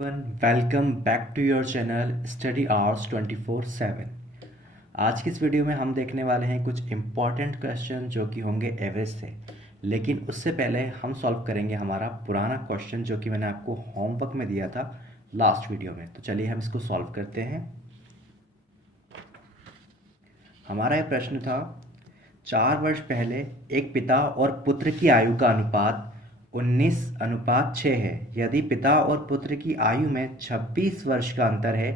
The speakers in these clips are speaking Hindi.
Everyone, welcome back to your channel study hours 24/7। आज की इस वीडियो में हम देखने वाले हैं कुछ इम्पॉर्टेंट क्वेश्चन जो कि होंगे एवरेज से। लेकिन उससे पहले हम सॉल्व करेंगे हमारा पुराना क्वेश्चन जो कि मैंने आपको होमवर्क में दिया था लास्ट वीडियो में। तो चलिए हम इसको सॉल्व करते हैं। हमारा ये प्रश्न था, 4 वर्ष पहले एक पिता और पुत्र की आयु का अनुपात 19:6 है। यदि पिता और पुत्र की आयु में 26 वर्ष का अंतर है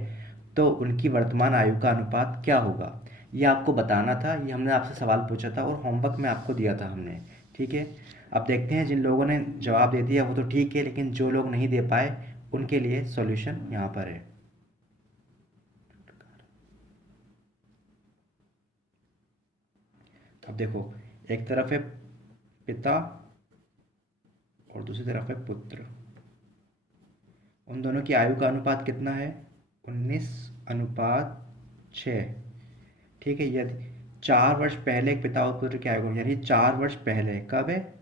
तो उनकी वर्तमान आयु का अनुपात क्या होगा। ये आपको बताना था। ये हमने आपसे सवाल पूछा था और होमवर्क में आपको दिया था हमने। ठीक है, अब देखते हैं जिन लोगों ने जवाब दे दिया वो तो ठीक है, लेकिन जो लोग नहीं दे पाए उनके लिए सॉल्यूशन यहाँ पर है। अब देखो, एक तरफ है पिता और दूसरी तरफ है पुत्र। उन दोनों की आयु का अनुपात कितना है? 19:6। ठीक है, यदि 4 वर्ष पहले एक पिता और पुत्र की आयु का, यानी 4 वर्ष पहले, कब है?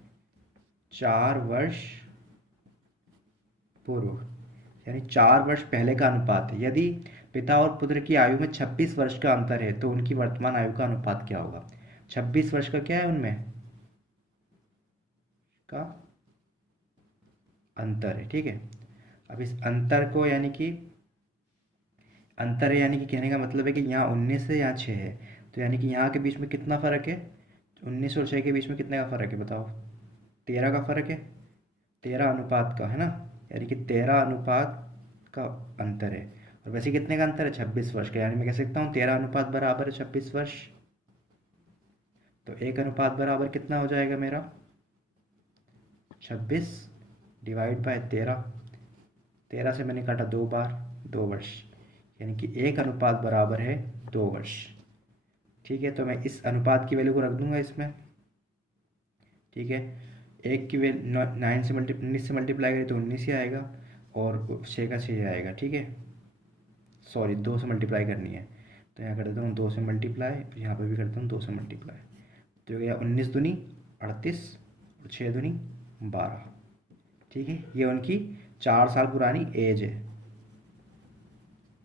4 वर्ष पूर्व, यानी 4 वर्ष पहले का अनुपात है। यदि पिता और पुत्र की आयु में 26 वर्ष का अंतर है तो उनकी वर्तमान आयु का अनुपात क्या होगा। 26 वर्ष का क्या है उनमें का अंतर है। ठीक है, अब इस अंतर को, यानी कि अंतर है यानी कि कहने का मतलब है कि यहाँ 19 है, यहाँ 6 है, तो यानी कि यहाँ के बीच में कितना फ़र्क है? 19 और 6 के बीच में कितने का फ़र्क है बताओ? 13 का फ़र्क है। 13 अनुपात का है ना, यानी कि 13 अनुपात का अंतर है। और वैसे कितने का अंतर है? 26 वर्ष का। यानी मैं कह सकता हूँ 13 अनुपात बराबर है 26 वर्ष। तो एक अनुपात बराबर कितना हो जाएगा मेरा? 26 डिवाइड बाय 13। 13 से मैंने काटा 2 बार, 2 वर्ष, यानी कि एक अनुपात बराबर है 2 वर्ष। ठीक है, तो मैं इस अनुपात की वैल्यू को रख दूंगा इसमें। ठीक है, एक की वैल्यू 19 से मल्टीप्लाई करें तो 19 ही आएगा और 6 का 6 आएगा। ठीक है, सॉरी 2 से मल्टीप्लाई करनी है तो यहाँ कर देता हूँ 2 से मल्टीप्लाई, यहाँ पर भी करता हूँ 2 से मल्टीप्लाई। तो यह 19 दूनी 38 और 6 दूनी 12। ठीक है, ये उनकी 4 साल पुरानी एज है।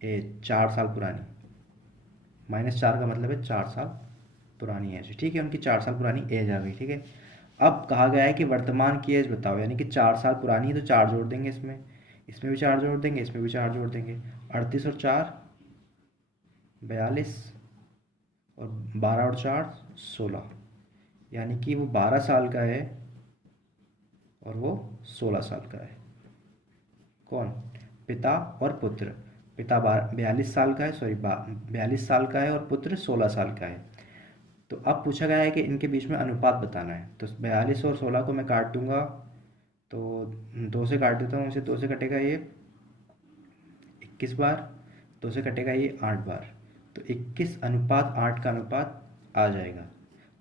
एज 4 साल पुरानी, -4 का मतलब है 4 साल पुरानी एज। ठीक है, उनकी 4 साल पुरानी एज आ गई। ठीक है, अब कहा गया है कि वर्तमान की एज बताओ, यानी कि 4 साल पुरानी है तो 4 जोड़ देंगे इसमें, इसमें भी 4 जोड़ देंगे, इसमें भी 4 जोड़ देंगे। 38 और 4 42 और 12 और 4 16, यानी कि वो 12 साल का है और वो 16 साल का है। कौन? पिता और पुत्र। पिता 42 साल का है, सॉरी 42 साल का है और पुत्र 16 साल का है। तो अब पूछा गया है कि इनके बीच में अनुपात बताना है। तो 42 और 16 को मैं काट दूंगा, तो 2 से काट देता हूँ इसे। 2 से कटेगा ये 21 बार, 2 से कटेगा ये 8 बार, तो 21:8 का अनुपात आ जाएगा,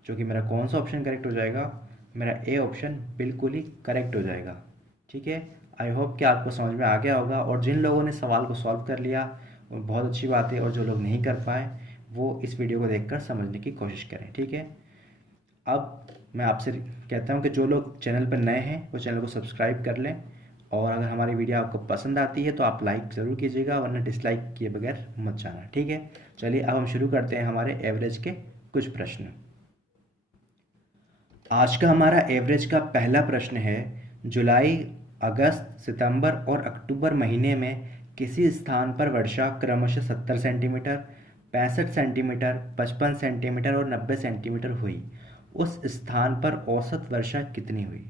जो कि मेरा कौन सा ऑप्शन करेक्ट हो जाएगा? मेरा ए ऑप्शन बिल्कुल ही करेक्ट हो जाएगा। ठीक है, आई होप कि आपको समझ में आ गया होगा। और जिन लोगों ने सवाल को सॉल्व कर लिया वो बहुत अच्छी बात है, और जो लोग नहीं कर पाए वो इस वीडियो को देखकर समझने की कोशिश करें। ठीक है, अब मैं आपसे कहता हूँ कि जो लोग चैनल पर नए हैं वो चैनल को सब्सक्राइब कर लें, और अगर हमारी वीडियो आपको पसंद आती है तो आप लाइक ज़रूर कीजिएगा, वरना डिसलाइक किए बगैर मत जाना। ठीक है, चलिए अब हम शुरू करते हैं हमारे एवरेज के कुछ प्रश्न। आज का हमारा एवरेज का पहला प्रश्न है, जुलाई, अगस्त, सितंबर और अक्टूबर महीने में किसी स्थान पर वर्षा क्रमशः 70 सेंटीमीटर, 65 सेंटीमीटर, 55 सेंटीमीटर और 90 सेंटीमीटर हुई। उस स्थान पर औसत वर्षा कितनी हुई?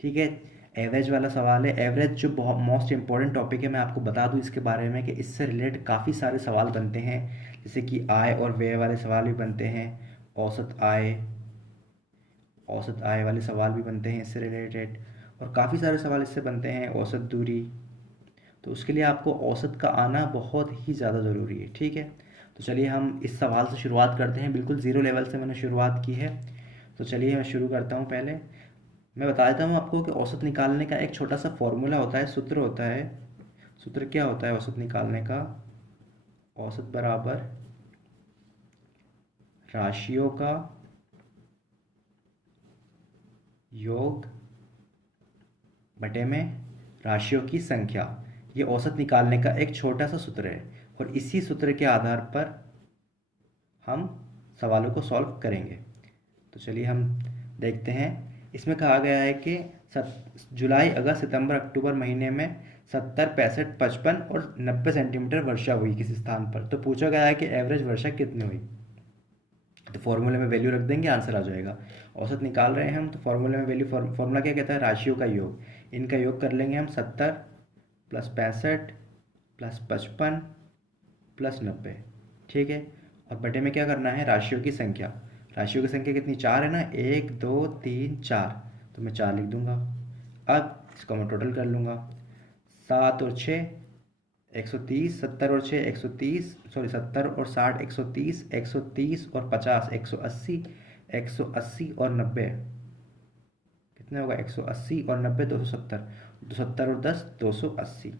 ठीक है, एवरेज वाला सवाल है। एवरेज जो बहुत मोस्ट इंपॉर्टेंट टॉपिक है, मैं आपको बता दूं इसके बारे में कि इससे रिलेटेड काफ़ी सारे सवाल बनते हैं, जैसे कि आय और व्यय वाले सवाल भी बनते हैं, औसत आय वाले सवाल भी बनते हैं इससे रिलेटेड, और काफ़ी सारे सवाल इससे बनते हैं, औसत दूरी। तो उसके लिए आपको औसत का आना बहुत ही ज़्यादा ज़रूरी है। ठीक है, तो चलिए हम इस सवाल से शुरुआत करते हैं। बिल्कुल ज़ीरो लेवल से मैंने शुरुआत की है, तो चलिए मैं शुरू करता हूँ। पहले मैं बता देता हूँ आपको कि औसत निकालने का एक छोटा सा फॉर्मूला होता है, सूत्र होता है। सूत्र क्या होता है औसत निकालने का? औसत बराबर राशियों का योग बटे में राशियों की संख्या, ये औसत निकालने का एक छोटा सा सूत्र है और इसी सूत्र के आधार पर हम सवालों को सॉल्व करेंगे। तो चलिए हम देखते हैं। इसमें कहा गया है कि जुलाई, अगस्त, सितंबर, अक्टूबर महीने में 70, 65, 55 और 90 सेंटीमीटर वर्षा हुई किसी स्थान पर। तो पूछा गया है कि एवरेज वर्षा कितनी हुई। तो फॉर्मूले में वैल्यू रख देंगे, आंसर आ जाएगा। औसत निकाल रहे हैं हम, तो फॉर्मूले में वैल्यू, फॉर्मूला क्या कहता है, राशियों का योग। इनका योग कर लेंगे हम, 70 + 65 + 55 + 90, ठीक है। और बटे में क्या करना है, राशियों की संख्या। राशियों की संख्या कितनी, 4 है ना, 1 2 3 4, तो मैं 4 लिख दूंगा। अब इसको मैं टोटल कर लूँगा, 7 और 6 130, 70 और 6 130, सॉरी 70 और 60 130, 130 और 50 180, 180 और 90 कितने होगा, 180 और 90 270, 270 और 10 280,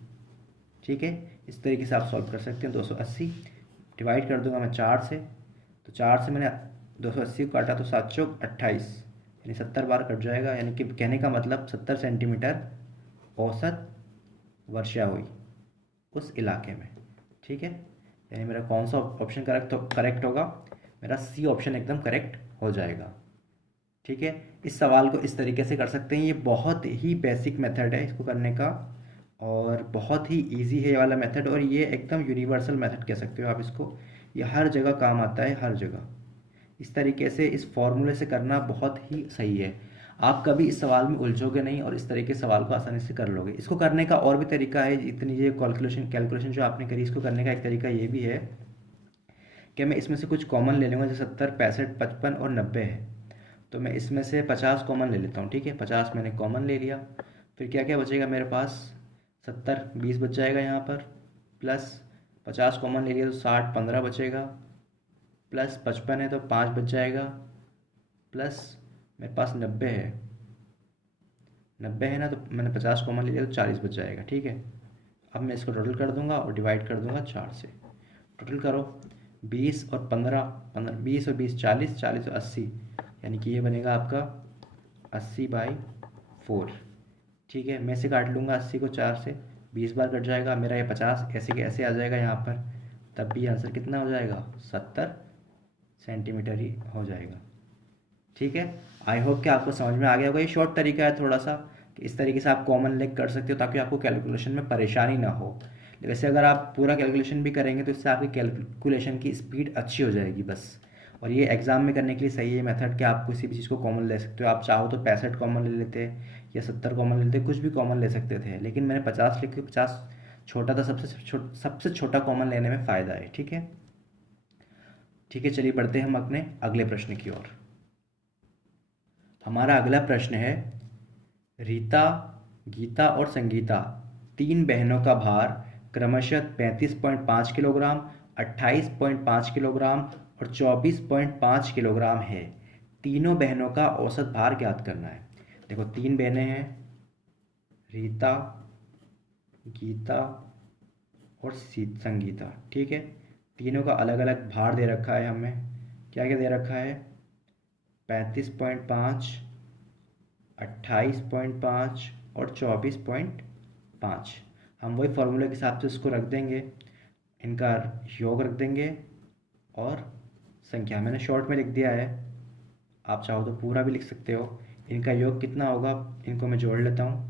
ठीक है। इस तरीके से आप सॉल्व कर सकते हैं। 280 डिवाइड कर दूंगा मैं 4 से, तो 4 से मैंने 280 को काटा तो 7 चौक 28, यानी 70 बार कट जाएगा। यानी कि कहने का मतलब 70 सेंटीमीटर औसत वर्षा हुई उस इलाके में, ठीक है। यानी मेरा कौन सा ऑप्शन करेक्ट होगा, मेरा सी ऑप्शन एकदम करेक्ट हो जाएगा, ठीक है। इस सवाल को इस तरीके से कर सकते हैं। ये बहुत ही बेसिक मेथड है इसको करने का, और बहुत ही इजी है ये वाला मेथड, और ये एकदम यूनिवर्सल मेथड कह सकते हो आप इसको। ये हर जगह काम आता है, हर जगह। इस तरीके से इस फॉर्मूले से करना बहुत ही सही है। आप कभी इस सवाल में उलझोगे नहीं और इस तरीके सवाल को आसानी से कर लोगे। इसको करने का और भी तरीका है। इतनी ये कैलकुलेशन जो आपने करी, इसको करने का एक तरीका ये भी है कि मैं इसमें से कुछ कॉमन ले लूँगा। जैसे 70, 65, 55 और 90 है, तो मैं इसमें से 50 कॉमन ले लेता हूँ, ठीक है। 50 मैंने कॉमन ले लिया, फिर क्या क्या बचेगा मेरे पास, 70 20 बच जाएगा यहाँ पर, प्लस 50 कॉमन ले लिया तो 60 15 बचेगा, प्लस 55 है तो 5 बच जाएगा, प्लस मेरे पास 90 है, 90 है ना, तो मैंने 50 कॉमन ले लिया तो 40 बच जाएगा, ठीक है। अब मैं इसको टोटल कर दूंगा और डिवाइड कर दूंगा 4 से। टोटल करो, 20 और 15, 15 20 और 20 40, 40 और 80, यानी कि ये बनेगा आपका 80/4, ठीक है। मैं से काट लूँगा 80 को 4 से, 20 बार कट जाएगा मेरा, ये 50 ऐसे के ऐसे आ जाएगा यहाँ पर। तब भी आंसर कितना हो जाएगा, 70 सेंटीमीटर ही हो जाएगा, ठीक है। आई होप कि आपको समझ में आ गया होगा। ये शॉर्ट तरीका है थोड़ा सा, कि इस तरीके से आप कॉमन लेग कर सकते हो ताकि आपको कैलकुलेशन में परेशानी ना हो। वैसे अगर आप पूरा कैलकुलेशन भी करेंगे तो इससे आपकी कैलकुलेशन की स्पीड अच्छी हो जाएगी बस। और ये एग्ज़ाम में करने के लिए सही है मेथड कि आप किसी भी चीज़ को कॉमन ले सकते हो। आप चाहो तो 65 कॉमन ले लेते या 70 कॉमन ले लेते, कुछ भी कॉमन ले सकते थे, लेकिन मैंने 50 लिख के, 50 छोटा था, सबसे छोटा कॉमन लेने में फ़ायदा है, ठीक है। ठीक है, चलिए बढ़ते हैं हम अपने अगले प्रश्न की ओर। हमारा अगला प्रश्न है, रीता, गीता और संगीता, 3 बहनों का भार क्रमशः 35.5 किलोग्राम, 28.5 किलोग्राम और 24.5 किलोग्राम है। तीनों बहनों का औसत भार ज्ञात करना है। देखो 3 बहनें हैं, रीता, गीता और संगीता, ठीक है। तीनों का अलग अलग भार दे रखा है हमें। क्या क्या दे रखा है, 35.5, 28.5 और 24.5। हम वही फॉर्मूले के हिसाब से इसको रख देंगे, इनका योग रख देंगे और संख्या मैंने शॉर्ट में लिख दिया है, आप चाहो तो पूरा भी लिख सकते हो। इनका योग कितना होगा, इनको मैं जोड़ लेता हूँ,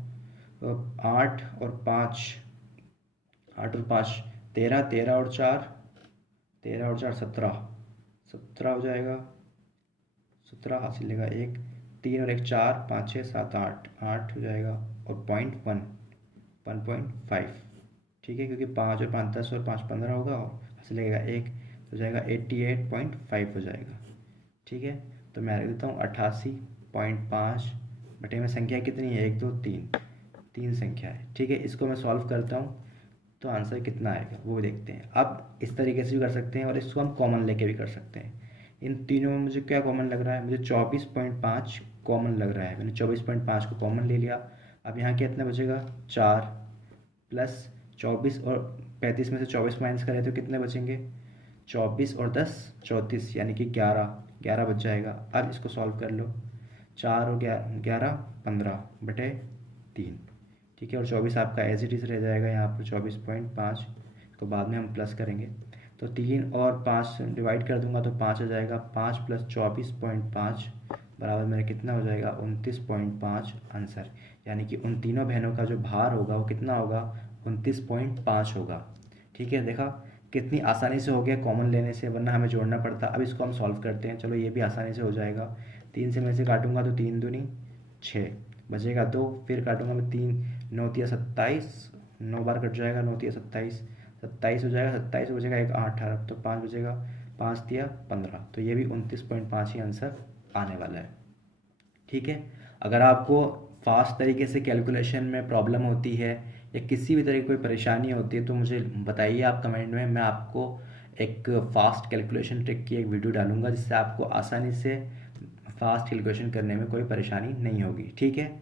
तो 8 और 5, 8 और 5 13, 13 और 4, 13 और 4 17, 17 हो जाएगा, 17 हासिल लेगा, 1 3 और 1 4, 5 6 7 8, 8 हो जाएगा, और 1.5, ठीक है, क्योंकि 5 और 5 10 और 5 15 होगा, और हासिल लगेगा 1, तो हो जाएगा 88.5 हो जाएगा, ठीक है। तो मैं लिख देता हूँ 88.5 बटे में संख्या कितनी है, 1 2 3 संख्या है, ठीक है। इसको मैं सॉल्व करता हूँ तो आंसर कितना आएगा वो भी देखते हैं। अब इस तरीके से भी कर सकते हैं और इसको हम कॉमन लेके भी कर सकते हैं। इन तीनों में मुझे क्या कॉमन लग रहा है, मुझे 24.5 कॉमन लग रहा है। मैंने 24.5 को कॉमन ले लिया। अब यहाँ कितना बचेगा, 4 प्लस 24 और 35 में से 24 माइनस करें तो कितने बचेंगे, 24 और 10 34, यानी कि 11 बच जाएगा। अब इसको सॉल्व कर लो, 4 और 11 15 बटे 3, ठीक है, और 24 आपका एज इट इज़ रह जाएगा यहाँ पर 24.5, इसको बाद में हम प्लस करेंगे। तो 3 और 5 डिवाइड कर दूंगा तो 5 हो जाएगा, 5 + 24.5 बराबर मेरा कितना हो जाएगा 29.5 आंसर। यानी कि उन तीनों बहनों का जो भार होगा वो कितना होगा 29.5 होगा। ठीक है, देखा कितनी आसानी से हो गया कॉमन लेने से, वरना हमें जोड़ना पड़ता। अब इसको हम सॉल्व करते हैं, चलो ये भी आसानी से हो जाएगा। 3 से मैं से काटूंगा तो 3 दूनी 6 बचेगा 2, फिर काटूंगा मैं 3, 9 तिया 27, 9 बार कट जाएगा, 9 तिया 27, 27 हो जाएगा, 27 बचेगा एक 18, तो 5 बचेगा, 5 तिया 15, तो ये भी 29.5 ही आंसर आने वाला है। ठीक है, अगर आपको फास्ट तरीके से कैलकुलेशन में प्रॉब्लम होती है या किसी भी तरह की कोई परेशानी होती है तो मुझे बताइए आप कमेंट में, मैं आपको एक फ़ास्ट कैलकुलेशन ट्रिक की एक वीडियो डालूंगा जिससे आपको आसानी से फास्ट कैलकुलेशन करने में कोई परेशानी नहीं होगी। ठीक है,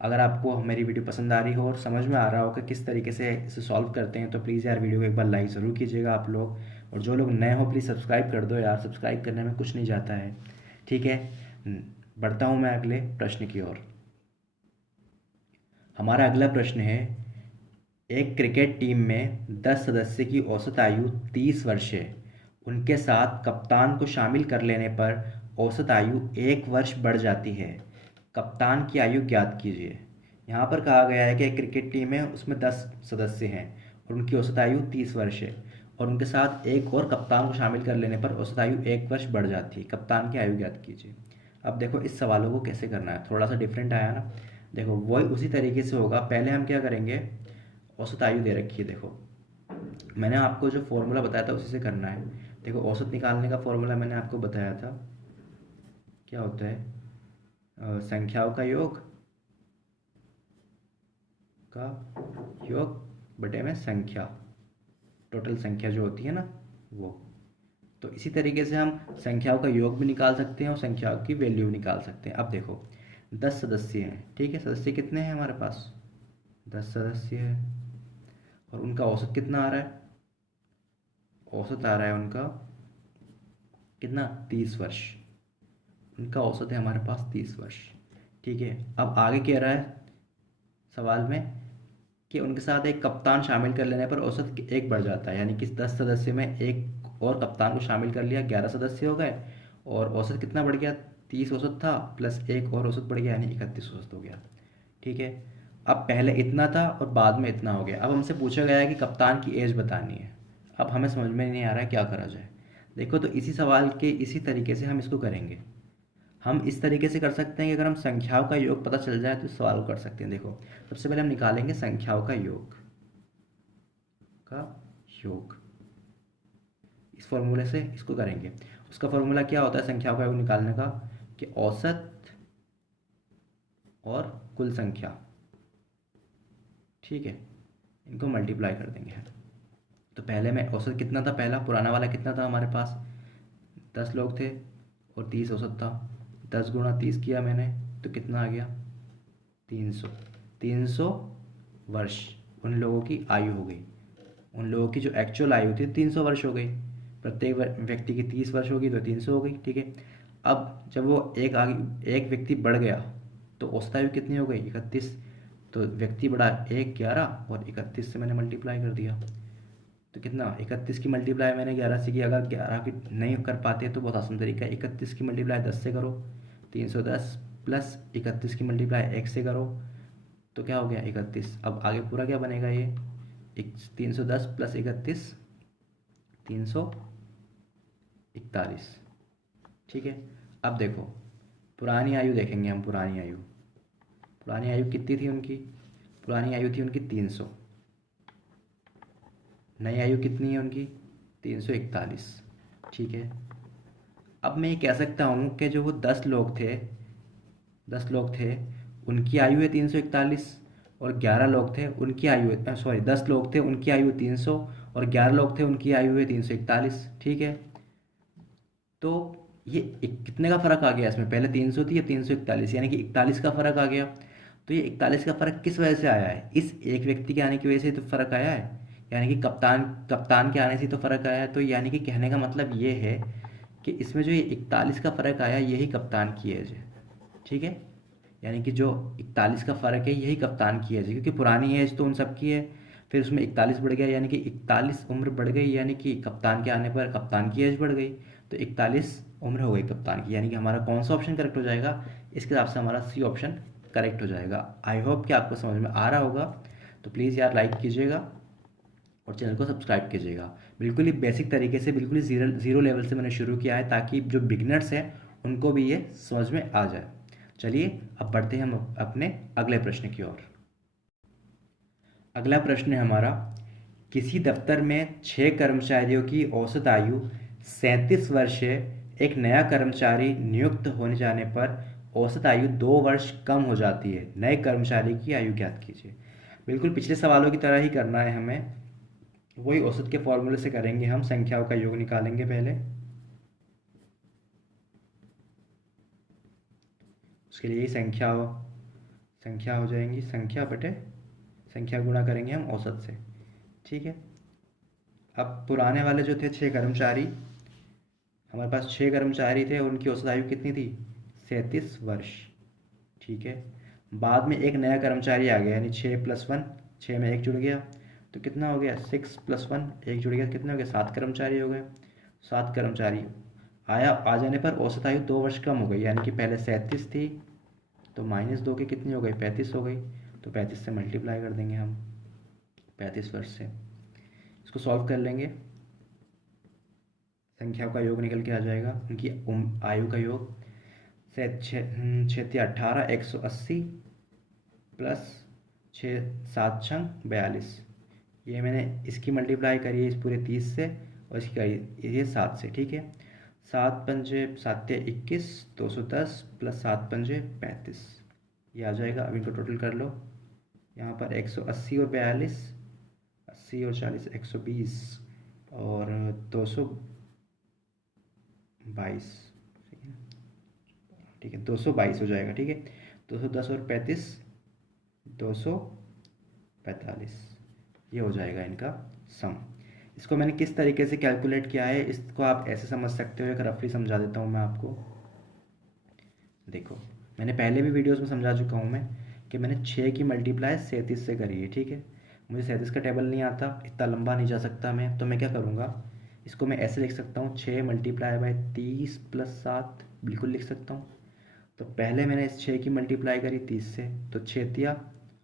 अगर आपको मेरी वीडियो पसंद आ रही हो और समझ में आ रहा हो कि किस तरीके से इसे सॉल्व करते हैं तो प्लीज़ यार वीडियो को एक बार लाइक ज़रूर कीजिएगा आप लोग, और जो लोग नए हो प्लीज़ सब्सक्राइब कर दो यार, सब्सक्राइब करने में कुछ नहीं जाता है। ठीक है, बढ़ता हूँ मैं अगले प्रश्न की ओर। हमारा अगला प्रश्न है, एक क्रिकेट टीम में 10 सदस्य की औसत आयु 30 वर्ष है। उनके साथ कप्तान को शामिल कर लेने पर औसत आयु 1 वर्ष बढ़ जाती है। कप्तान की आयु ज्ञात कीजिए। यहाँ पर कहा गया है कि एक क्रिकेट टीम है, उसमें 10 सदस्य हैं और उनकी औसत आयु 30 वर्ष है, और उनके साथ एक और कप्तान को शामिल कर लेने पर औसत आयु 1 वर्ष बढ़ जाती है। कप्तान की आयु ज्ञात कीजिए। अब देखो इस सवालों को कैसे करना है, थोड़ा सा डिफरेंट आया ना। देखो वही उसी तरीके से होगा। पहले हम क्या करेंगे, औसत आयु दे रखी है, देखो मैंने आपको जो फॉर्मूला बताया था उसी से करना है। देखो औसत निकालने का फॉर्मूला मैंने आपको बताया था, क्या होता है, संख्याओं का योग बटे में संख्या, टोटल संख्या जो होती है ना वो। तो इसी तरीके से हम संख्याओं का योग भी निकाल सकते हैं और संख्याओं की वैल्यू निकाल सकते हैं। अब देखो 10 सदस्य हैं, ठीक है, सदस्य कितने हैं हमारे पास, 10 सदस्य है, और उनका औसत कितना आ रहा है, औसत आ रहा है उनका कितना 30 वर्ष। उनका औसत है हमारे पास 30 वर्ष। ठीक है, अब आगे कह रहा है सवाल में कि उनके साथ एक कप्तान शामिल कर लेने पर औसत 1 बढ़ जाता है। यानी कि 10 सदस्य में एक और कप्तान को शामिल कर लिया, 11 सदस्य हो गए, और औसत कितना बढ़ गया, 30 औसत था प्लस एक और औसत बढ़ गया, यानी 31 औसत हो गया। ठीक है, अब पहले इतना था और बाद में इतना हो गया। अब हमसे पूछा गया है कि कप्तान की एज बतानी है। अब हमें समझ में नहीं आ रहा है क्या करा जाए। देखो तो इसी सवाल के इसी तरीके से हम इसको करेंगे। हम इस तरीके से कर सकते हैं कि अगर हम संख्याओं का योग पता चल जाए तो इस सवाल को कर सकते हैं। देखो सबसे पहले हम निकालेंगे संख्याओं का योग इस फॉर्मूले से इसको करेंगे। उसका फॉर्मूला क्या होता है संख्याओं का योग निकालने का, कि औसत और कुल संख्या, ठीक है, इनको मल्टीप्लाई कर देंगे। तो पहले में औसत कितना था, पहला पुराना वाला कितना था हमारे पास, 10 लोग थे और 30 औसत था। 10 गुणा 30 किया मैंने तो कितना आ गया 300। 300 वर्ष उन लोगों की आयु हो गई। उन लोगों की जो एक्चुअल आयु थी 300 वर्ष हो गई। प्रत्येक व्यक्ति की 30 वर्ष होगी तो 300 हो गई। ठीक है, अब जब वो एक व्यक्ति बढ़ गया तो औसत आयु कितनी हो गई 31। तो व्यक्ति बढ़ा 1 11 और 31 से मैंने मल्टीप्लाई कर दिया तो कितना 31 की मल्टीप्लाई मैंने 11 से की। अगर 11 की नहीं कर पाते तो बहुत आसान तरीका है, 31 की मल्टीप्लाई 10 से करो 310, प्लस 31 की मल्टीप्लाई 1 से करो तो क्या हो गया 31। अब आगे पूरा क्या बनेगा, ये 310 प्लस 31 341। ठीक है, अब देखो पुरानी आयु देखेंगे हम। पुरानी आयु कितनी थी उनकी, पुरानी आयु थी उनकी 300। नई आयु कितनी है उनकी 341। ठीक है, अब मैं ये कह सकता हूँ कि जो वो 10 लोग थे उनकी आयु है 341, और 11 लोग थे उनकी आयु है, सॉरी 10 लोग थे उनकी आयु 300 और 11 लोग थे उनकी आयु है 341। ठीक है, तो ये कितने का फ़र्क आ गया इसमें, पहले 300 थी या 341, यानी कि 41 का फ़र्क आ गया। तो ये 41 का फ़र्क किस वजह से आया है, इस एक व्यक्ति के आने की वजह से तो फ़र्क आया है, यानी कि कप्तान के आने से तो फ़र्क आया है। तो यानी कि कहने का मतलब ये है कि इसमें जो ये 41 का फ़र्क आया यही कप्तान की एज है। ठीक है, यानी कि जो 41 का फ़र्क है यही कप्तान की एज है, क्योंकि पुरानी एज तो उन सब की है, फिर उसमें 41 बढ़ गया यानी कि 41 उम्र बढ़ गई, यानी कि कप्तान के आने पर कप्तान की एज बढ़ गई, तो 41 उम्र हो गई कप्तान की, यानी कि हमारा कौन सा ऑप्शन करेक्ट हो जाएगा, इसके हिसाब से हमारा सी ऑप्शन करेक्ट हो जाएगा। आई होप कि आपको समझ में आ रहा होगा। तो प्लीज़ यार लाइक कीजिएगा और चैनल को सब्सक्राइब कीजिएगा। बिल्कुल ही बेसिक तरीके से, बिल्कुल ही ज़ीरो लेवल से मैंने शुरू किया है, ताकि जो बिगनर्स हैं उनको भी ये समझ में आ जाए। चलिए अब बढ़ते हैं हम अपने अगले प्रश्न की ओर। अगला प्रश्न है हमारा, किसी दफ्तर में 6 कर्मचारियों की औसत आयु 37 वर्ष है। एक नया कर्मचारी नियुक्त होने जाने पर औसत आयु 2 वर्ष कम हो जाती है। नए कर्मचारी की आयु ज्ञात कीजिए। बिल्कुल पिछले सवालों की तरह ही करना है हमें, वही औसत के फॉर्मूले से करेंगे। हम संख्याओं का योग निकालेंगे पहले, उसके लिए संख्या हो जाएंगी, संख्या बटे संख्या गुणा करेंगे हम औसत से। ठीक है। अब पुराने वाले जो थे 6 कर्मचारी, हमारे पास 6 कर्मचारी थे, उनकी औसत आयु कितनी थी, 37 वर्ष। ठीक है। बाद में एक नया कर्मचारी आ गया, यानी 6+1, 6 में 1 जुड़ गया, तो कितना हो गया, 6+1, 1 जुड़ गया, कितने हो गए, 7 कर्मचारी हो गए। 7 कर्मचारी आया, आ जाने पर औसत आयु 2 वर्ष कम हो गई, यानी कि पहले 37 थी, तो -2 की कितनी हो गई, 35 हो गई। तो 35 से मल्टीप्लाई कर देंगे हम, 35 वर्ष से। इसको सॉल्व कर लेंगे, संख्याओं का योग निकल के आ जाएगा, उनकी आयु का योग। छः 18, 180 प्लस 6 7 6 42। ये मैंने इसकी मल्टीप्लाई करी है इस पूरे 30 से, और इसकी करी ये 7 से। ठीक है। 7×5 = 21, 210 प्लस 7×5 = 35, ये आ जाएगा। अब इनको टोटल कर लो, यहाँ पर 180 और 42, 80 और 40 120 और 222। ठीक है, 222 हो जाएगा। ठीक है, 210 और 35, 245, ये हो जाएगा इनका सम। इसको मैंने किस तरीके से कैलकुलेट किया है, इसको आप ऐसे समझ सकते हो, एक रफली समझा देता हूँ मैं आपको। देखो, मैंने पहले भी वीडियोस में समझा चुका हूँ मैं, कि मैंने 6 की मल्टीप्लाई 37 से करी है। ठीक है। मुझे 37 का टेबल नहीं आता, इतना लंबा नहीं जा सकता मैं, तो मैं क्या करूँगा, इसको मैं ऐसे लिख सकता हूँ, 6 × 30 + 7, बिल्कुल लिख सकता हूँ। तो पहले मैंने इस 6 की मल्टीप्लाई करी 30 से, तो 6×3 =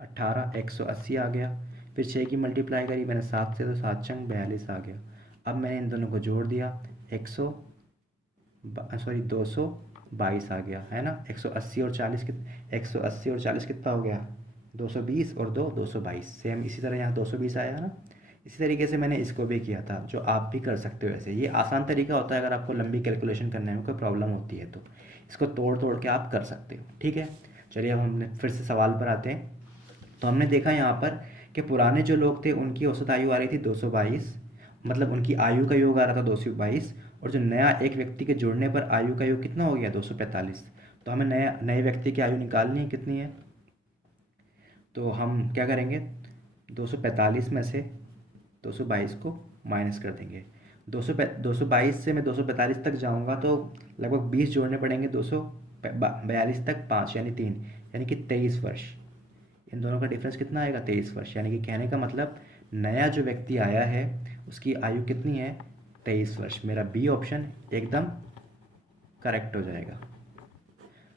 18, 180 आ गया। फिर 6 की मल्टीप्लाई करी मैंने 7 से, तो 7×6 = 42 आ गया। अब मैंने इन दोनों को जोड़ दिया, 222 आ गया, है ना। 180 और 40 कितना हो गया, 220 और 2 222। सेम इसी तरह यहाँ 220 आया ना। इसी तरीके से मैंने इसको भी किया था, जो आप भी कर सकते हो ऐसे। ये आसान तरीका होता है, अगर आपको लंबी कैलकुलेशन करने में कोई प्रॉब्लम होती है तो इसको तोड़ तोड़ के आप कर सकते हो। ठीक है। चलिए अब हमने फिर से सवाल पर आते हैं। तो हमने देखा यहाँ पर कि पुराने जो लोग थे उनकी औसत आयु आ रही थी 222, मतलब उनकी आयु का योग आ रहा था 222, और जो नया एक व्यक्ति के जुड़ने पर आयु का योग कितना हो गया, 245। तो हमें नए व्यक्ति की आयु निकालनी है, कितनी है, तो हम क्या करेंगे, 245 में से 222 को माइनस कर देंगे। 222 से मैं 245 तक जाऊंगा तो लगभग 20 जोड़ने पड़ेंगे, 242 तक 5 यानी 3, यानी कि 23 वर्ष। इन दोनों का डिफरेंस कितना आएगा, 23 वर्ष। यानी कि कहने का मतलब नया जो व्यक्ति आया है उसकी आयु कितनी है, 23 वर्ष। मेरा बी ऑप्शन एकदम करेक्ट हो जाएगा।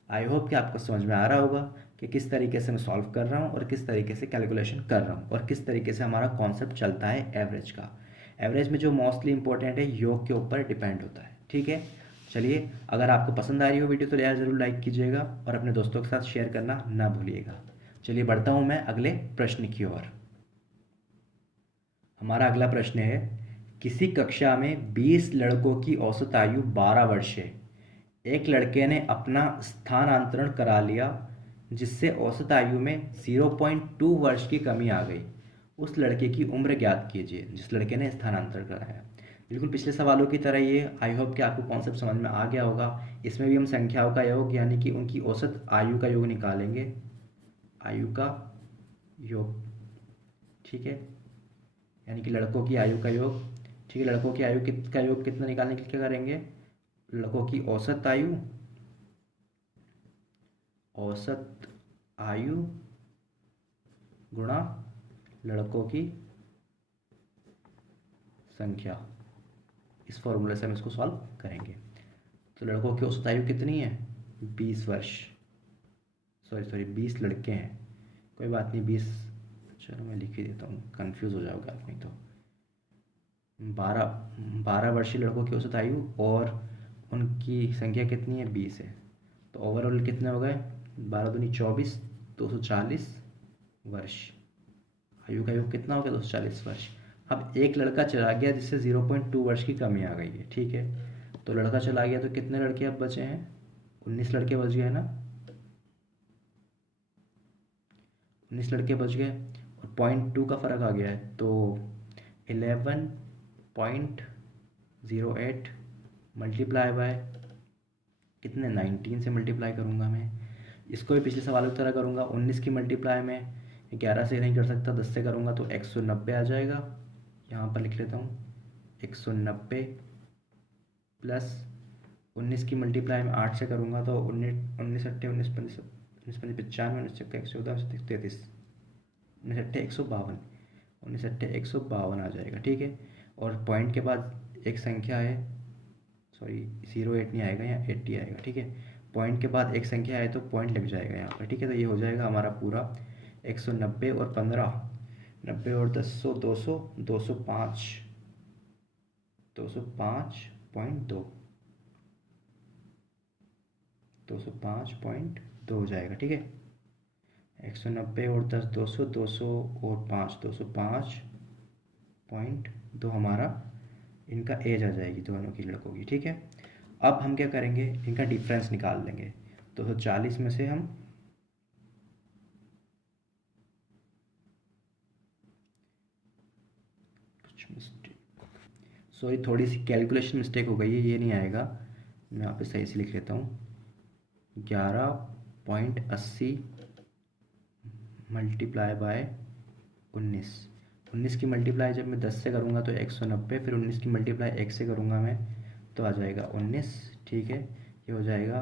आई होप कि आपको समझ में आ रहा होगा कि किस तरीके से मैं सॉल्व कर रहा हूँ और किस तरीके से कैलकुलेशन कर रहा हूँ और किस तरीके से हमारा कॉन्सेप्ट चलता है एवरेज का। एवरेज में जो मोस्टली इंपॉर्टेंट है योग के ऊपर डिपेंड होता है। ठीक है। चलिए, अगर आपको पसंद आ रही हो वीडियो तो यार ज़रूर लाइक कीजिएगा और अपने दोस्तों के साथ शेयर करना ना भूलिएगा। चलिए बढ़ता हूँ मैं अगले प्रश्न की ओर। हमारा अगला प्रश्न है, किसी कक्षा में 20 लड़कों की औसत आयु 12 वर्ष है। एक लड़के ने अपना स्थानांतरण करा लिया, जिससे औसत आयु में 0.2 वर्ष की कमी आ गई। उस लड़के की उम्र ज्ञात कीजिए जिस लड़के ने स्थानांतरण कराया। बिल्कुल पिछले सवालों की तरह ये, आई होप कि आपको कॉन्सेप्ट समझ में आ गया होगा। इसमें भी हम संख्याओं का योग यानी कि उनकी औसत आयु का योग निकालेंगे, आयु का योग। ठीक है। यानी कि लड़कों की आयु का योग। ठीक है, लड़कों की आयु का योग कितना निकालने के लिए क्या करेंगे, लड़कों की औसत आयु औसत आयु गुणा लड़कों की संख्या, इस फॉर्मूले से हम इसको सॉल्व करेंगे। तो लड़कों की औसत आयु कितनी है? 20 वर्ष, सॉरी 20 लड़के हैं, कोई बात नहीं 20, चलो मैं लिख ही देता हूँ, कंफ्यूज हो जाओगे आप नहीं तो। 12 वर्षीय लड़कों की औसत आयु और उनकी संख्या कितनी है? 20 है। तो ओवरऑल कितने हो गए? 12 दूनी 24, 240 वर्ष। आयु का योग कितना हो गया? 240 वर्ष। अब एक लड़का चला गया जिससे 0.2 वर्ष की कमी आ गई है, ठीक है। तो लड़का चला गया तो कितने लड़के अब बचे हैं? 19 लड़के बच गए ना, 19 लड़के बच गए और 0.2 का फ़र्क आ गया है, तो 11.08 मल्टीप्लाई बाय कितने? 19 से मल्टीप्लाई करूँगा मैं। इसको भी पिछले सवाल की तरह करूँगा, 19 की मल्टीप्लाई में 11 से नहीं कर सकता, 10 से करूँगा तो 190 आ जाएगा। यहाँ पर लिख लेता हूँ 190 प्लस 19 की मल्टीप्लाई में 8 से करूँगा तो 19 अट्ठे 19 पंच 95 19 चक्का 114 33 19 अट्ठे 152 19 अट्ठे 152 आ जाएगा, ठीक है। और पॉइंट के बाद एक संख्या है, सॉरी 08 नहीं आएगा, यहाँ 80 आएगा, ठीक है। पॉइंट के बाद एक संख्या है तो पॉइंट लग जाएगा यहाँ पर, ठीक है। तो ये हो जाएगा हमारा पूरा 190 और 15, 90 और 10 100 200 205 205.2 205.2 हो जाएगा, ठीक है। 190 और 10 200 200 और 5 205.2 हमारा इनका एज आ जाएगी दोनों की लड़कों की, ठीक है। अब हम क्या करेंगे? इनका डिफरेंस निकाल लेंगे। 240 में से हम कुछ मिस्टेक, सॉरी थोड़ी सी कैलकुलेशन मिस्टेक हो गई है, ये नहीं आएगा, मैं यहाँ पे सही से लिख लेता हूँ। 11.80 मल्टीप्लाई बाय 19 की मल्टीप्लाई जब मैं 10 से करूँगा तो 190, फिर 19 की मल्टीप्लाई 1 से करूँगा मैं तो आ जाएगा 19, ठीक है। ये हो जाएगा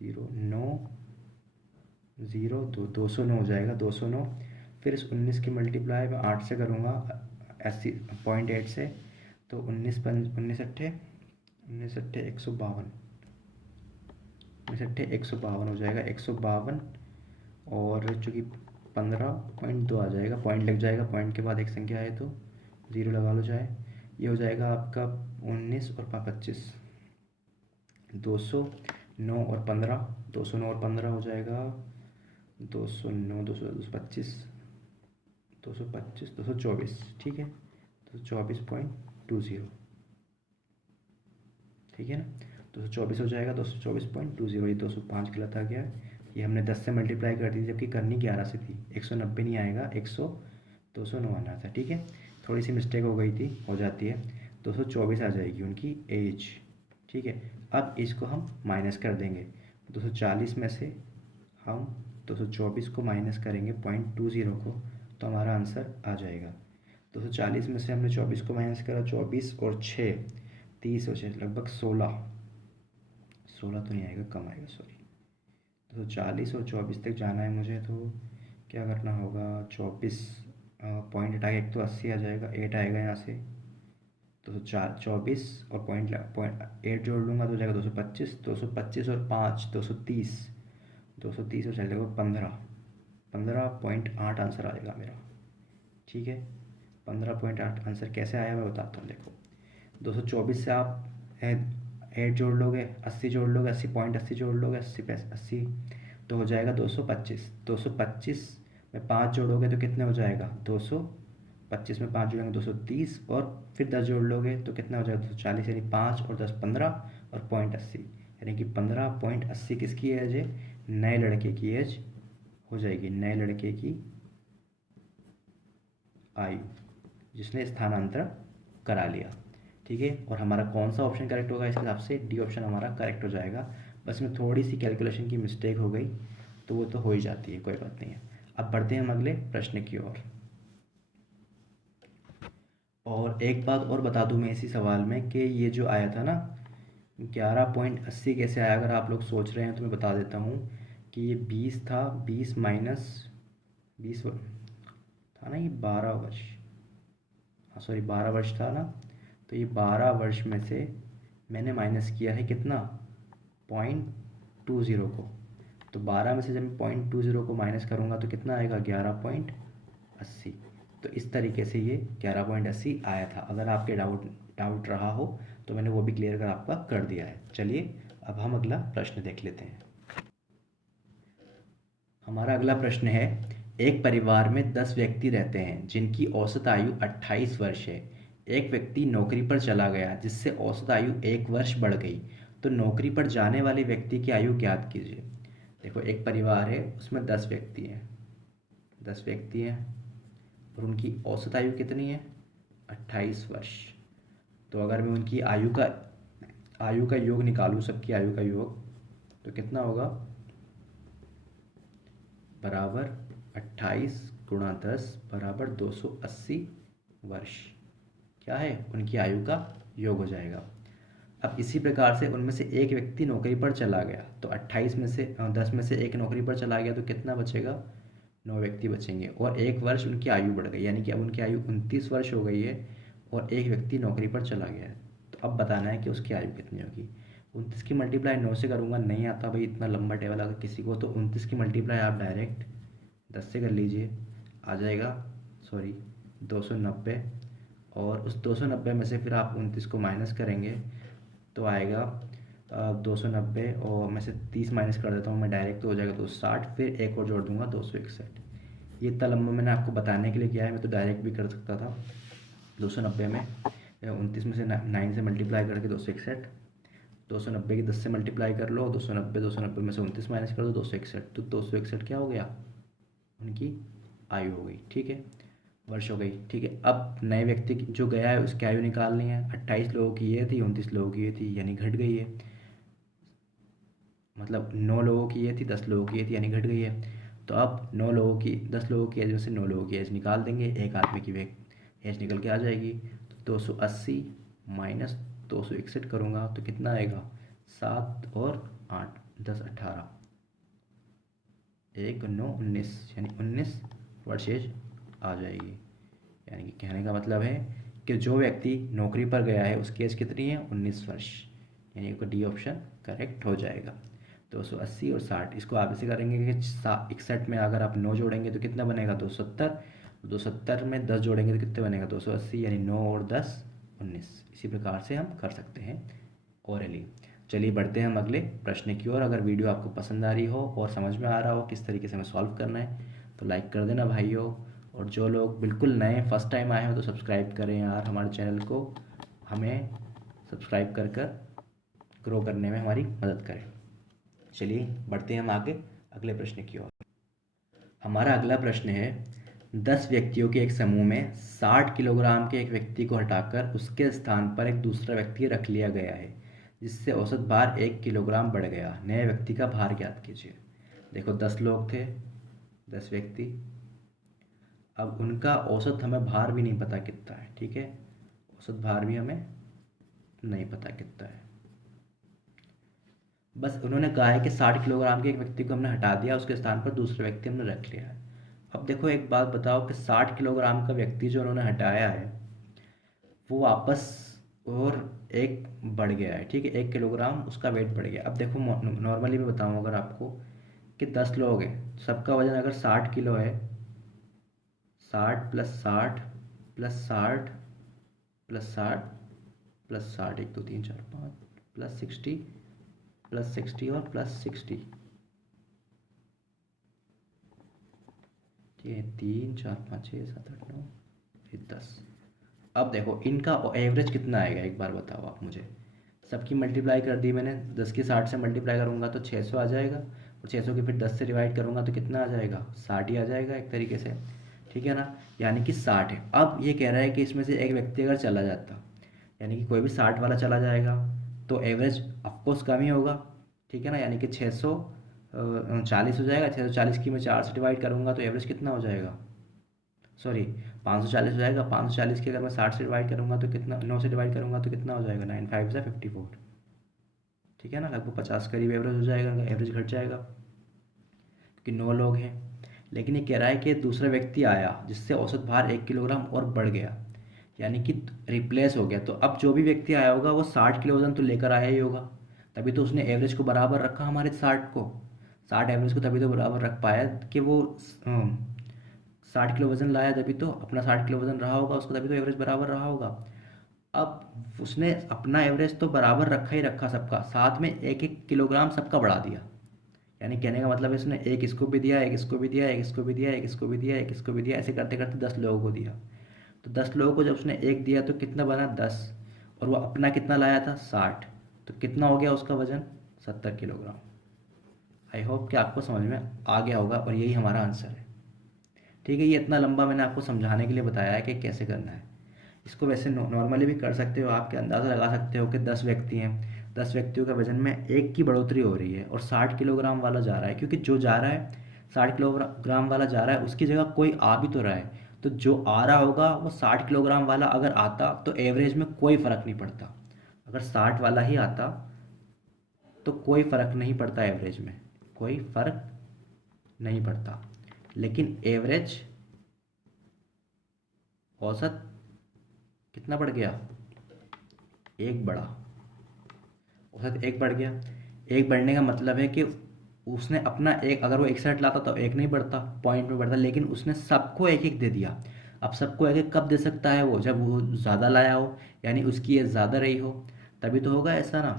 209 हो जाएगा, 209। फिर इस 19 की मल्टीप्लाई मैं 8 से करूँगा 80.8 से, तो 19 अट्ठे 152 19 अट्ठे 152 हो जाएगा, 152 और चूँकि 15.2 आ जाएगा, पॉइंट लग जाएगा, पॉइंट के बाद एक संख्या है तो 0 लगा लो चाहे। ये हो जाएगा आपका 19 और 25 209 और 15 209 और 15 हो जाएगा 209 225 225 224, ठीक है। 224.20, ठीक है ना। 224 हो जाएगा, 224.20। ये 205 गलत आ गया, ये हमने 10 से मल्टीप्लाई कर दी जबकि करनी 11 से थी। 190 नहीं आएगा, 209 आना था, ठीक है। थोड़ी सी मिस्टेक हो गई थी, हो जाती है। 224 आ जाएगी उनकी एज, ठीक है। अब इसको हम माइनस कर देंगे, 240 में से हम 224 को माइनस करेंगे 0.20 को, तो हमारा आंसर आ जाएगा। 240 में से हमने 24 को माइनस करा, 24 और 6 30 हो जाए, लगभग 16 तो नहीं आएगा, कम आएगा, सॉरी। 240 और 24 तक जाना है मुझे, तो क्या करना होगा? 24 पॉइंट हटा के एक तो 80 आ जाएगा, 8 आएगा यहाँ से, तो 24 और पॉइंट 8 जोड़ लूँगा तो हो जाएगा 225 और 5 230 और चलेगा 15.8 आंसर आएगा मेरा, ठीक है। 15.8 आंसर कैसे आया मैं बताता हूँ, देखो। 224 से आप 8 जोड़ लोगे, 80 जोड़ लोगे, 80.80 जोड़ लोगे, 80 तो हो जाएगा 225 में 5 जोड़ोगे तो कितने हो जाएगा? 225 में 5 जोड़ेंगे 230 और फिर 10 जोड़ लोगे तो कितना हो जाएगा? 240, यानी 5 और 10 15 और 0.80, यानी कि 15.80 किसकी एज है? नए लड़के की एज हो जाएगी, नए लड़के की आयु जिसने स्थानांतरण करा लिया, ठीक है। और हमारा कौन सा ऑप्शन करेक्ट होगा? इस हिसाब से डी ऑप्शन हमारा करेक्ट हो जाएगा। बस में थोड़ी सी कैलकुलेशन की मिस्टेक हो गई तो वो तो हो ही जाती है, कोई बात नहीं है। अब बढ़ते हैं हम अगले प्रश्न की ओर। और एक बात और बता दूं मैं इसी सवाल में कि ये जो आया था ना 11.80 कैसे आया, अगर आप लोग सोच रहे हैं तो मैं बता देता हूँ कि ये 20 था, 20 माइनस 20 था ना, ये 12 वर्ष, हाँ सॉरी 12 वर्ष था ना, तो ये 12 वर्ष में से मैंने माइनस किया है कितना, 0.20 को। तो 12 में से जब मैं 0.20 को माइनस करूँगा तो कितना आएगा, 11.80। तो इस तरीके से ये 11.80 आया था। अगर आपके डाउट रहा हो तो मैंने वो भी क्लियर कर आपका कर दिया है। चलिए अब हम अगला प्रश्न देख लेते हैं। हमारा अगला प्रश्न है, एक परिवार में 10 व्यक्ति रहते हैं जिनकी औसत आयु 28 वर्ष है। एक व्यक्ति नौकरी पर चला गया जिससे औसत आयु 1 वर्ष बढ़ गई। तो नौकरी पर जाने वाले व्यक्ति की आयु ज्ञात कीजिए। देखो एक परिवार है, उसमें 10 व्यक्ति हैं, 10 व्यक्ति हैं और उनकी औसत आयु कितनी है, 28 वर्ष। तो अगर मैं उनकी आयु का योग निकालूँ, सबकी आयु का योग, तो कितना होगा, बराबर 28 गुणा 10 बराबर 280 वर्ष, क्या है, उनकी आयु का योग हो जाएगा। अब इसी प्रकार से उनमें से एक व्यक्ति नौकरी पर चला गया, तो 28 में से 10 में से एक नौकरी पर चला गया तो कितना बचेगा, 9 व्यक्ति बचेंगे। और 1 वर्ष उनकी आयु बढ़ गई, यानी कि अब उनकी आयु 29 वर्ष हो गई है और एक व्यक्ति नौकरी पर चला गया है। तो अब बताना है कि उसकी आयु कितनी होगी। 29 की मल्टीप्लाई 9 से करूँगा, नहीं आता भाई इतना लंबा टेबल अगर किसी को, तो 29 की मल्टीप्लाई आप डायरेक्ट 10 से कर लीजिए, आ जाएगा सॉरी 290। और उस 290 में से फिर आप 29 को माइनस करेंगे तो आएगा 290, और मैं से 30 माइनस कर देता हूँ मैं डायरेक्ट, तो हो जाएगा 260, फिर एक और जोड़ दूंगा 261। ये इतना लंबा मैंने आपको बताने के लिए किया है, मैं तो डायरेक्ट भी कर सकता था। 290 में 29 में से 9 से मल्टीप्लाई करके 261, 290 की 10 से मल्टीप्लाई कर लो, 290 में से 29 माइनस कर दो 261, तो 261 क्या हो गया, उनकी आयु हो गई। ठीक है, वर्ष हो गई। ठीक है, अब नए व्यक्ति जो गया है उसकी आयु निकालनी है। 28 लोगों की ये थी, 29 लोगों की ये थी, यानी घट गई है। मतलब 9 लोगों की ये थी, 10 लोगों की ये थी, यानी घट गई है। तो अब 10 लोगों की एज में से 9 लोगों की एज निकाल देंगे, एक आदमी की एज निकल के आ जाएगी। तो 280 माइनस 261 करूँगा तो कितना आएगा, 7 और 8 10 18, 1 9 19, यानी 19 वर्ष एज आ जाएगी। यानी कि कहने का मतलब है कि जो व्यक्ति नौकरी पर गया है उसकी एज कितनी है, 19 वर्ष, यानी कि डी ऑप्शन करेक्ट हो जाएगा। 280 और 60 इसको आप ऐसे करेंगे कि 61 में अगर आप 9 जोड़ेंगे तो कितना बनेगा, 270, 270 में 10 जोड़ेंगे तो कितने बनेगा, 280, यानी 9 और 10 19। इसी प्रकार से हम कर सकते हैं ओरली। चलिए बढ़ते हैं हम अगले प्रश्न की ओर। अगर वीडियो आपको पसंद आ रही हो और समझ में आ रहा हो किस तरीके से हमें सॉल्व करना है तो लाइक कर देना भाइयों, और जो लोग बिल्कुल नए फर्स्ट टाइम आए हो तो सब्सक्राइब करें यार हमारे चैनल को, हमें सब्सक्राइब कर कर ग्रो करने में हमारी मदद करें। चलिए बढ़ते हैं हम आगे अगले प्रश्न की ओर। हमारा अगला प्रश्न है, 10 व्यक्तियों के एक समूह में 60 किलोग्राम के एक व्यक्ति को हटाकर उसके स्थान पर एक दूसरा व्यक्ति रख लिया गया है जिससे औसत भार 1 किलोग्राम बढ़ गया। नए व्यक्ति का भार ज्ञात कीजिए। देखो 10 लोग थे, 10 व्यक्ति, अब उनका औसत हमें भार भी नहीं पता कितना है। ठीक है, औसत भार भी हमें नहीं पता कितना है, बस उन्होंने कहा है कि 60 किलोग्राम के एक व्यक्ति को हमने हटा दिया, उसके स्थान पर दूसरे व्यक्ति हमने रख लिया है। अब देखो एक बात बताओ कि 60 किलोग्राम का व्यक्ति जो उन्होंने हटाया है वो वापस और एक बढ़ गया है। ठीक है, 1 किलोग्राम उसका वेट बढ़ गया। अब देखो नॉर्मली मैं बताऊँ अगर आपको कि 10 लोग हैं, सबका वजन अगर 60 किलो है, 60 plus 60 plus 60 plus 60 plus 60, 1 2 3 4 5 plus 60 plus 60 और प्लस 60, ठीक है, 3 4 5 6 7 8 9 फिर 10। अब देखो इनका एवरेज कितना आएगा एक बार बताओ आप मुझे। सबकी मल्टीप्लाई कर दी मैंने, 10 की 60 से मल्टीप्लाई करूँगा तो 600 आ जाएगा, और 600 की फिर 10 से डिवाइड करूँगा तो कितना आ जाएगा, 60 ही आ जाएगा एक तरीके से। ठीक है ना, यानी कि 60 है। अब ये कह रहा है कि इसमें से एक व्यक्ति अगर चला जाता, यानी कि कोई भी 60 वाला चला जाएगा तो एवरेज ऑफकोर्स कम ही होगा। ठीक है ना, यानी कि 640 हो जाएगा। 640 की मैं 4 से डिवाइड करूँगा तो एवरेज कितना हो जाएगा, सॉरी 540 हो जाएगा। 540 की अगर मैं 60 से डिवाइड करूँगा तो कितना, 9 से डिवाइड करूँगा तो कितना हो जाएगा, 9 5 से 54। ठीक है ना, लगभग 50 करीब एवरेज हो जाएगा, एवरेज घट जाएगा क्योंकि 9 लोग हैं। लेकिन ये कह रहा है कि दूसरा व्यक्ति आया जिससे औसत भार 1 किलोग्राम और बढ़ गया, यानी कि रिप्लेस हो गया। तो अब जो भी व्यक्ति आया होगा वो 60 किलो वजन तो लेकर आया ही होगा, तभी तो उसने एवरेज को बराबर रखा हमारे 60 को, 60 एवरेज को तभी तो बराबर रख पाया कि वो 60 किलो वजन लाया, तभी तो अपना 60 किलो वजन रहा होगा उसको, तभी तो एवरेज बराबर रहा होगा। अब उसने अपना एवरेज तो बराबर रखा ही रखा सबका, साथ में 1-1 किलोग्राम सबका बढ़ा दिया। यानी कहने का मतलब है उसने एक इसको भी दिया, एक इसको भी दिया, एक इसको भी दिया, एक इसको भी दिया, एक इसको भी दिया, ऐसे करते करते 10 लोगों को दिया। तो 10 लोगों को जब उसने एक दिया तो कितना बना 10, और वो अपना कितना लाया था 60, तो कितना हो गया उसका वजन 70 किलोग्राम। आई होप कि आपको समझ में आ गया होगा और यही हमारा आंसर है। ठीक है, ये इतना लंबा मैंने आपको समझाने के लिए बताया है कि कैसे करना है। इसको वैसे नॉर्मली भी कर सकते हो, आपके अंदाज़ा लगा सकते हो कि 10 व्यक्ति हैं, 10 व्यक्तियों का वजन में एक की बढ़ोतरी हो रही है और 60 किलोग्राम वाला जा रहा है, क्योंकि जो जा रहा है 60 किलोग्राम वाला जा रहा है उसकी जगह कोई आ भी तो रहा है। तो जो आ रहा होगा वो 60 किलोग्राम वाला अगर आता तो एवरेज में कोई फ़र्क नहीं पड़ता, अगर 60 वाला ही आता तो कोई फ़र्क नहीं पड़ता, एवरेज में कोई फ़र्क नहीं पड़ता। लेकिन एवरेज औसत कितना बढ़ गया, एक बढ़ा, औसत एक बढ़ गया। एक बढ़ने का मतलब है कि उसने अपना एक, अगर वो 61 लाता तो एक नहीं बढ़ता, पॉइंट में बढ़ता, लेकिन उसने सबको एक एक दे दिया। अब सबको एक एक कब दे सकता है वो, जब वो ज़्यादा लाया हो, यानी उसकी एज ज़्यादा रही हो, तभी तो होगा ऐसा ना।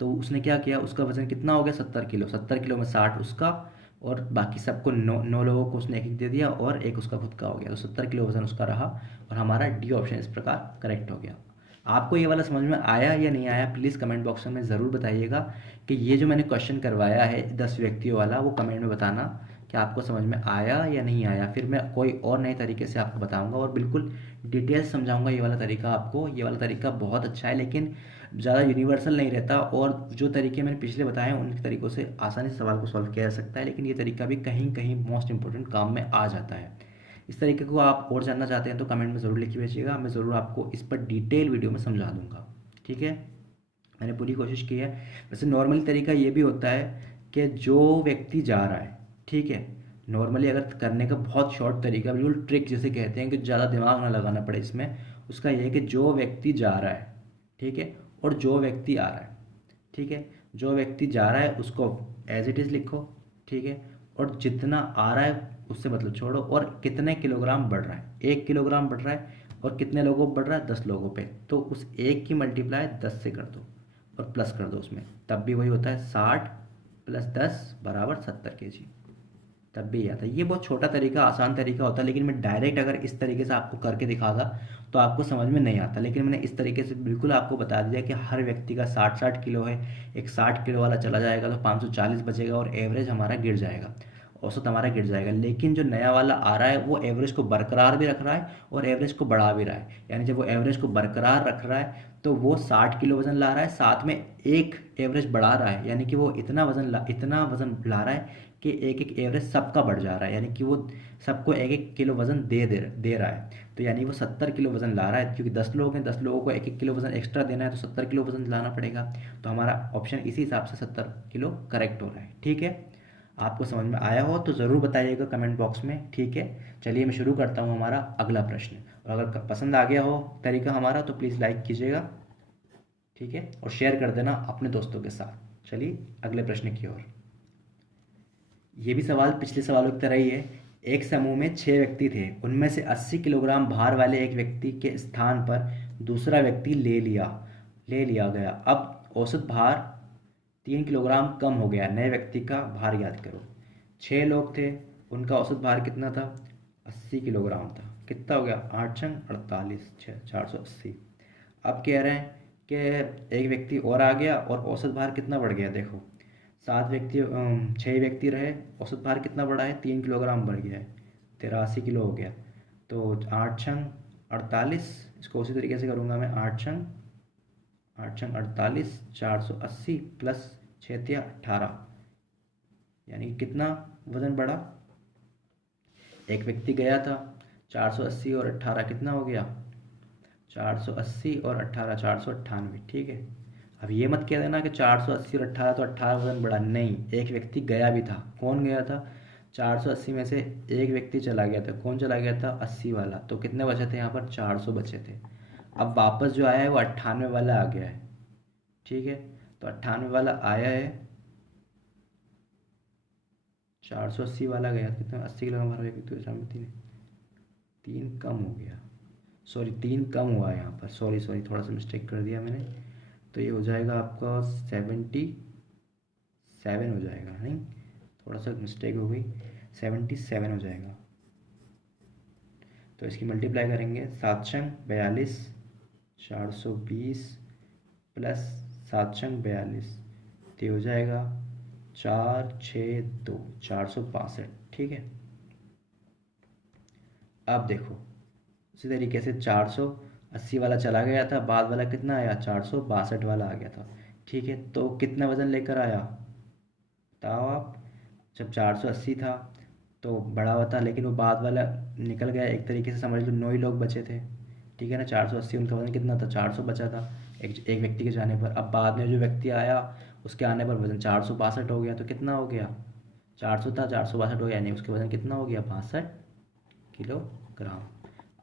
तो उसने क्या किया, उसका वजन कितना हो गया 70 किलो, 70 किलो में 60 उसका, और बाकी सबको 9 लोगों को उसने एक एक दे दिया और एक उसका खुद का हो गया, तो 70 किलो वजन उसका रहा, और हमारा डी ऑप्शन इस प्रकार करेक्ट हो गया। आपको ये वाला समझ में आया या नहीं आया, प्लीज़ कमेंट बॉक्स में ज़रूर बताइएगा। कि ये जो मैंने क्वेश्चन करवाया है 10 व्यक्तियों वाला, वो कमेंट में बताना कि आपको समझ में आया या नहीं आया। फिर मैं कोई और नए तरीके से आपको बताऊंगा और बिल्कुल डिटेल समझाऊंगा। ये वाला तरीका आपको, ये वाला तरीका बहुत अच्छा है, लेकिन ज़्यादा यूनिवर्सल नहीं रहता, और जो तरीके मैंने पिछले बताए हैं उन तरीक़ों से आसानी से सवाल को सॉल्व किया जा सकता है, लेकिन ये तरीका भी कहीं कहीं मोस्ट इंपॉर्टेंट काम में आ जाता है। इस तरीके को आप और जानना चाहते हैं तो कमेंट में ज़रूर लिख भेजिएगा, मैं ज़रूर आपको इस पर डिटेल वीडियो में समझा दूंगा। ठीक है, मैंने पूरी कोशिश की है। वैसे नॉर्मली तरीका ये भी होता है कि जो व्यक्ति जा रहा है, ठीक है, नॉर्मली अगर करने का बहुत शॉर्ट तरीका, बिल्कुल ट्रिक जिसे कहते हैं कि ज़्यादा दिमाग ना लगाना पड़े इसमें, उसका ये है कि जो व्यक्ति जा रहा है, ठीक है, और जो व्यक्ति आ रहा है, ठीक है, जो व्यक्ति जा रहा है उसको एज इट इज़ लिखो, ठीक है, और जितना आ रहा है उससे मतलब छोड़ो, और कितने किलोग्राम बढ़ रहा है, 1 किलोग्राम बढ़ रहा है, और कितने लोगों पर बढ़ रहा है 10 लोगों पे, तो उस एक की मल्टीप्लाई 10 से कर दो और प्लस कर दो उसमें, तब भी वही होता है 60 + 10 = 70 kg, तब भी आता है। ये बहुत छोटा तरीका, आसान तरीका होता है, लेकिन मैं डायरेक्ट अगर इस तरीके से आपको करके दिखाता तो आपको समझ में नहीं आता, लेकिन मैंने इस तरीके से बिल्कुल आपको बता दिया कि हर व्यक्ति का 60-60 किलो है, एक 60 किलो वाला चला जाएगा तो 540 बचेगा और एवरेज हमारा गिर जाएगा, औसत हमारा गिर जाएगा। लेकिन जो नया वाला आ रहा है वो एवरेज को बरकरार भी रख रहा है और एवरेज को बढ़ा भी रहा है, यानी जब वो एवरेज को बरकरार रख रहा है तो वो 60 किलो वजन ला रहा है, साथ में एक एवरेज बढ़ा रहा है, यानी कि वो इतना वजन ला रहा है कि एक एक एवरेज सबका बढ़ जा रहा है, यानी कि वो सबको एक एक किलो वजन दे रहा है। तो यानी वो 70 किलो वजन ला रहा है, क्योंकि 10 लोग हैं, 10 लोगों को एक एक किलो वजन एक्स्ट्रा देना है, तो 70 किलो वजन लाना पड़ेगा। तो हमारा ऑप्शन इसी हिसाब से 70 किलो करेक्ट हो रहा है। ठीक है, आपको समझ में आया हो तो ज़रूर बताइएगा कमेंट बॉक्स में। ठीक है, चलिए मैं शुरू करता हूँ हमारा अगला प्रश्न, और अगर पसंद आ गया हो तरीका हमारा तो प्लीज़ लाइक कीजिएगा, ठीक है, और शेयर कर देना अपने दोस्तों के साथ। चलिए अगले प्रश्न की ओर। ये भी सवाल पिछले सवालों की तरह ही है। एक समूह में 6 व्यक्ति थे, उनमें से 80 किलोग्राम भार वाले एक व्यक्ति के स्थान पर दूसरा व्यक्ति ले लिया गया। अब औसत भार 3 किलोग्राम कम हो गया, नए व्यक्ति का भार ज्ञात करो। 6 लोग थे, उनका औसत भार कितना था, 80 किलोग्राम था। कितना हो गया, 8 छंग 48, 480। अब कह रहे हैं कि एक व्यक्ति और आ गया और औसत भार कितना बढ़ गया, देखो 6 व्यक्ति रहे, औसत भार कितना बढ़ा है, 3 किलोग्राम बढ़ गया है, 83 किलो हो गया। तो 8 छंग 48, इसको उसी तरीके से करूँगा मैं, 8 छंग 48, 480 प्लस 6 तिया 18, यानी कि कितना वजन बढ़ा, एक व्यक्ति गया था, 480 और 18 कितना हो गया, 480 और 18 498। ठीक है, अब ये मत कह देना कि 480 और 18 तो 18 वजन बढ़ा, नहीं, एक व्यक्ति गया भी था। कौन गया था? 480 में से एक व्यक्ति चला गया था। कौन चला गया था? 80 वाला। तो कितने बचे थे यहाँ पर? 400 बचे थे। अब वापस जो आया है वो 98 वाला आ गया है, ठीक है। तो 98 वाला आया है, 480 वाला गया, कितना? 80 किलो हमारा एक व्यक्ति में तीन, तीन कम हो गया, सॉरी 3 कम हुआ है यहाँ पर, सॉरी सॉरी थोड़ा सा मिस्टेक कर दिया मैंने। तो ये हो जाएगा आपका 77 हो जाएगा, नहीं, थोड़ा सा मिस्टेक हो गई, 77 हो जाएगा। तो इसकी मल्टीप्लाई करेंगे, 7 छंग 42, 420 प्लस 7 छंग 42, तो ये हो जाएगा 462, 462, ठीक है। अब देखो उसी तरीके से 480 वाला चला गया था, बाद वाला कितना आया? 462 वाला आ गया था, ठीक है। तो कितना वज़न लेकर आया बताओ आप? जब 480 था तो बड़ा हुआ था, लेकिन वो बाद वाला निकल गया, एक तरीके से समझ लो 9 ही लोग बचे थे, ठीक है ना। 480 उनका वज़न कितना था? 400 बचा था एक व्यक्ति के जाने पर। अब बाद में जो व्यक्ति आया उसके आने पर वज़न 462 हो गया, तो कितना हो गया? 400 था, 462 हो गया, यानी उसके वज़न कितना हो गया? 62 किलोग्राम।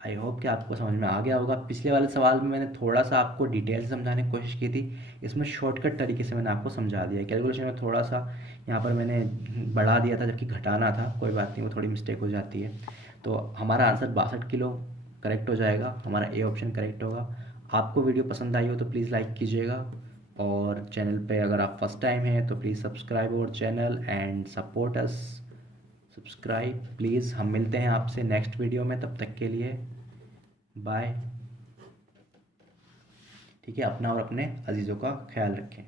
आई होप कि आपको समझ में आ गया होगा। पिछले वाले सवाल में मैंने थोड़ा सा आपको डिटेल से समझाने की कोशिश की थी, इसमें शॉर्टकट तरीके से मैंने आपको समझा दिया। कैलकुलेशन में थोड़ा सा यहाँ पर मैंने बढ़ा दिया था जबकि घटाना था, कोई बात नहीं, वो थोड़ी मिस्टेक हो जाती है। तो हमारा आंसर 62 किलो करेक्ट हो जाएगा, हमारा ए ऑप्शन करेक्ट होगा। आपको वीडियो पसंद आई हो तो प्लीज़ लाइक कीजिएगा, और चैनल पे अगर आप फर्स्ट टाइम हैं तो please subscribe our channel and support us, subscribe please. हम मिलते हैं आपसे नेक्स्ट वीडियो में, तब तक के लिए बाय, ठीक है। अपना और अपने अजीज़ों का ख्याल रखें।